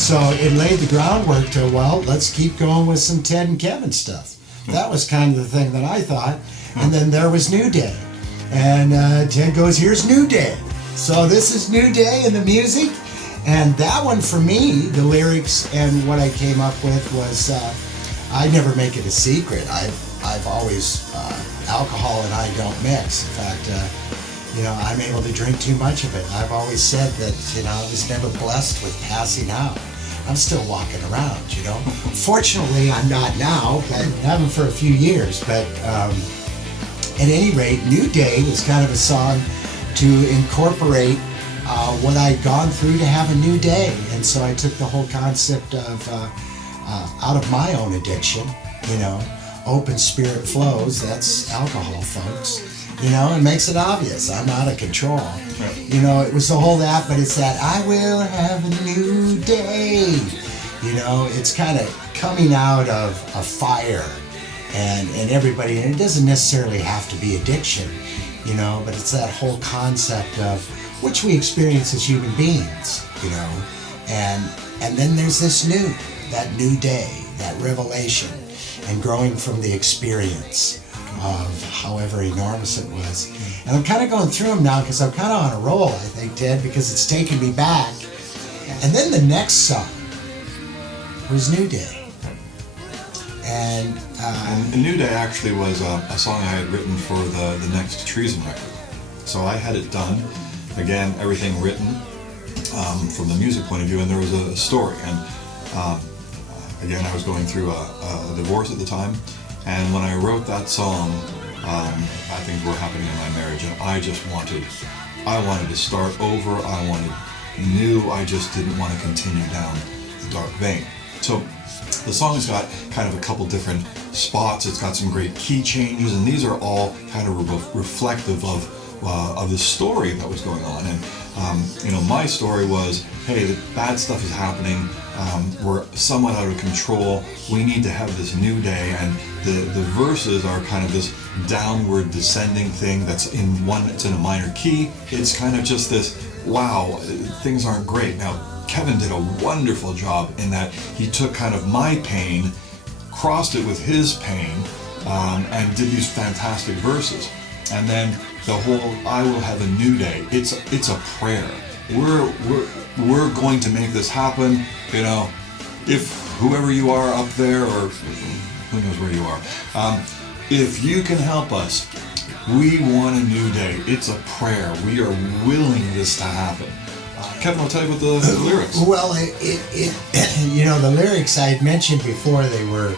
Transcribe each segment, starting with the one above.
so it laid the groundwork to, well, let's keep going with some Ted and Kevin stuff. That was kind of the thing that I thought. And then there was New Day. And Ted goes, here's New Day. So this is New Day in the music. And that one for me, the lyrics and what I came up with was, I never make it a secret. I've always, alcohol and I don't mix. In fact, I'm able to drink too much of it. I've always said that, I was never blessed with passing out. I'm still walking around, Fortunately, I'm not now. I haven't for a few years, but at any rate, New Day was kind of a song to incorporate what I'd gone through to have a new day. And so I took the whole concept of out of my own addiction, open spirit flows, that's alcohol, folks. It makes it obvious. I'm out of control. Right. It was the whole that, but it's that I will have a new day. It's kind of coming out of a fire and everybody, and it doesn't necessarily have to be addiction, but it's that whole concept of which we experience as human beings, and then there's that new day, that revelation, and growing from the experience of however enormous it was. And I'm kind of going through them now because I'm kind of on a roll, I think, Ted, because it's taken me back. And then the next song was New Day. And New Day actually was a song I had written for the next Treason record. So I had it done, again, everything written from the music point of view, and there was a story. And again, I was going through a divorce at the time. And when I wrote that song, things were happening in my marriage, and I wanted to start over. I wanted new. I just didn't want to continue down the dark vein. So the song's got kind of a couple different spots. It's got some great key changes, and these are all kind of reflective of the story that was going on. And my story was, hey, the bad stuff is happening. We're somewhat out of control. We need to have this new day, and the verses are kind of this downward descending thing that's in a minor key. It's kind of just this, wow, things aren't great. Now, Kevin did a wonderful job in that he took kind of my pain, crossed it with his pain, and did these fantastic verses. And then the whole "I will have a new day." It's a prayer. We're going to make this happen. If whoever you are up there, or who knows where you are, if you can help us, we want a new day. It's a prayer. We are willing this to happen. Kevin, I'll tell you about the lyrics. Well, the lyrics I had mentioned before, they were,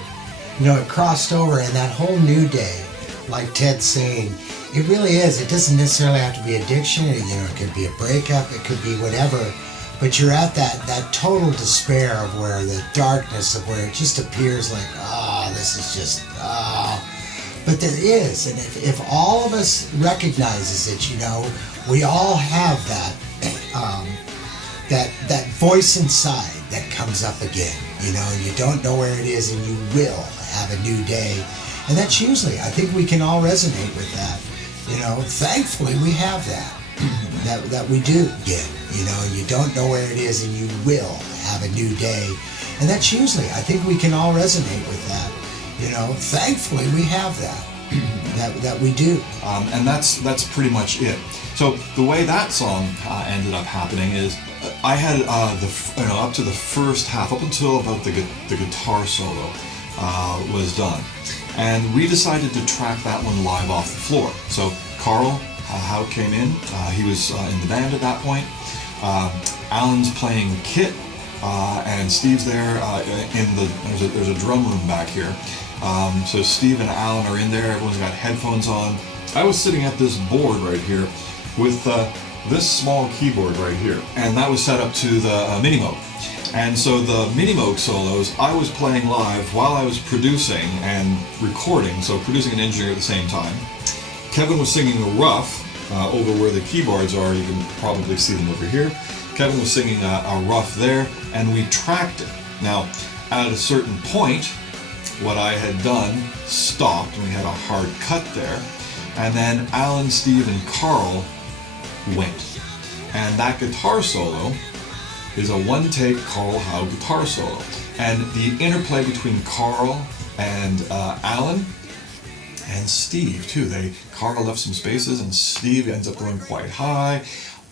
it crossed over, and that whole new day, like Ted's saying, it really is. It doesn't necessarily have to be addiction. It could be a breakup. It could be whatever. But you're at that total despair of where the darkness of where it just appears like, this is just, But there is. And if all of us recognizes it, we all have that, that voice inside that comes up again. You don't know where it is, and you will have a new day. And that's usually, I think we can all resonate with that. Thankfully we have that. that we do get. You don't know where it is, and you will have a new day. And that's usually, I think we can all resonate with that. Thankfully we have that. that we do. And that's pretty much it. So the way that song ended up happening is I had up to the first half, up until about the guitar solo was done. And we decided to track that one live off the floor. So Karl Haug came in. He was in the band at that point. Alan's playing kit, and Steve's there. There's a drum room back here. So Steve and Alan are in there. Everyone's got headphones on. I was sitting at this board right here with this small keyboard right here, and that was set up to the Mini Moog. And so the Mini Moog solos, I was playing live while I was producing and recording, so producing and engineering at the same time. Kevin was singing a rough over where the keyboards are. You can probably see them over here. Kevin was singing a rough there, and we tracked it. Now, at a certain point, what I had done stopped, and we had a hard cut there. And then Alan, Steve, and Karl went. And that guitar solo is a one-take Karl Haug guitar solo. And the interplay between Karl and Alan and Steve too. Karl left some spaces and Steve ends up going quite high.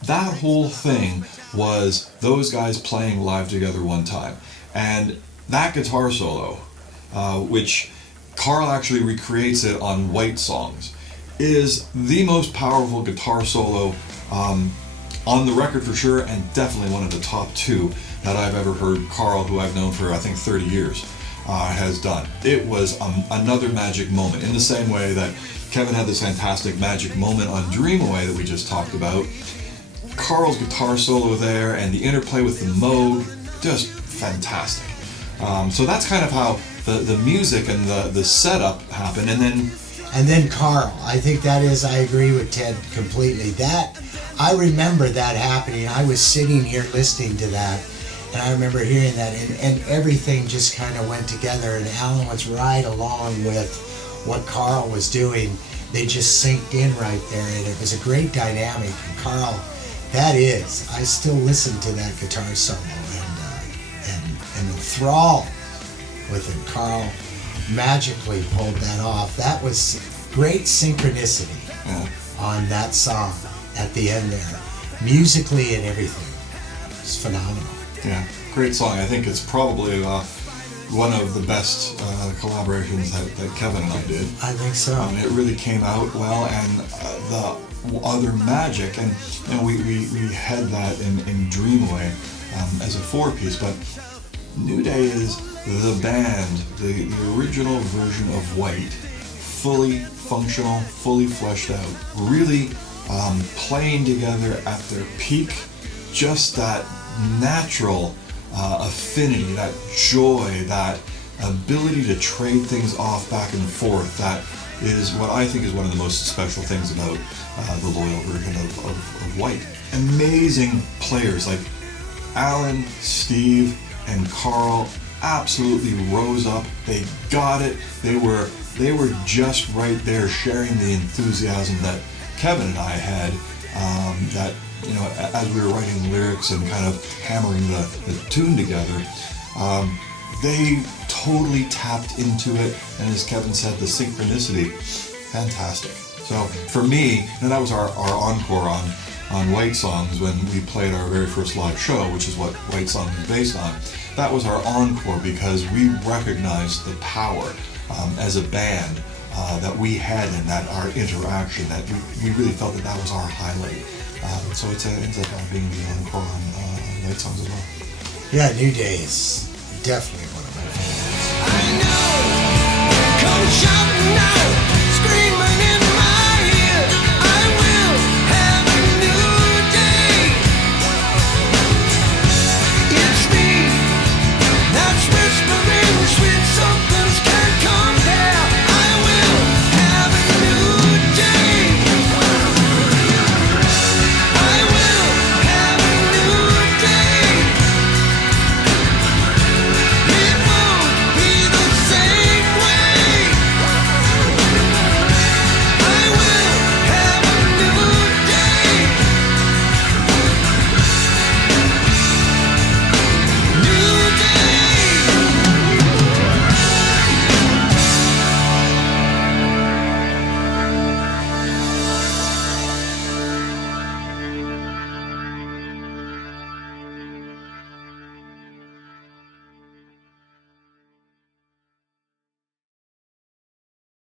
That whole thing was those guys playing live together one time. And that guitar solo, which Karl actually recreates it on White Songs, is the most powerful guitar solo on the record for sure, and definitely one of the top two that I've ever heard Karl, who I've known for I think 30 years, has done. It was another magic moment, in the same way that Kevin had this fantastic magic moment on Dream Away that we just talked about. Karl's guitar solo there and the interplay with the Moog, just fantastic. So that's kind of how the music and the setup happened, and then Karl, I think that is, I agree with Ted completely. I remember that happening. I was sitting here listening to that, and I remember hearing that, and everything just kind of went together, and Alan was right along with what Karl was doing. They just synced in right there, and it was a great dynamic. And Karl, I still listen to that guitar solo, and enthralled with it. Karl magically pulled that off. That was great synchronicity on that song at the end there, musically and everything. It's phenomenal. Yeah, great song. I think it's probably one of the best collaborations that Kevin and I did. I think so. It really came out well, and the other magic, and we had that in Dream Away as a four-piece, but New Day is the band, the original version of White, fully functional, fully fleshed out, really playing together at their peak, just that natural affinity, that joy, that ability to trade things off back and forth. That is what I think is one of the most special things about the loyal version of White. Amazing players like Alan, Steve, and Karl absolutely rose up. They got it. They were just right there, sharing the enthusiasm that Kevin and I had. That, you know, as we were writing lyrics and kind of hammering the tune together, they totally tapped into it. And as Kevin said, the synchronicity, fantastic. So for me, that was our encore on White Songs when we played our very first live show, which is what White Songs is based on. That was our encore because we recognized the power as a band that we had in that our interaction, that we really felt that was our highlight. So it ends up being the encore on White Songs as well. Yeah, New Day is definitely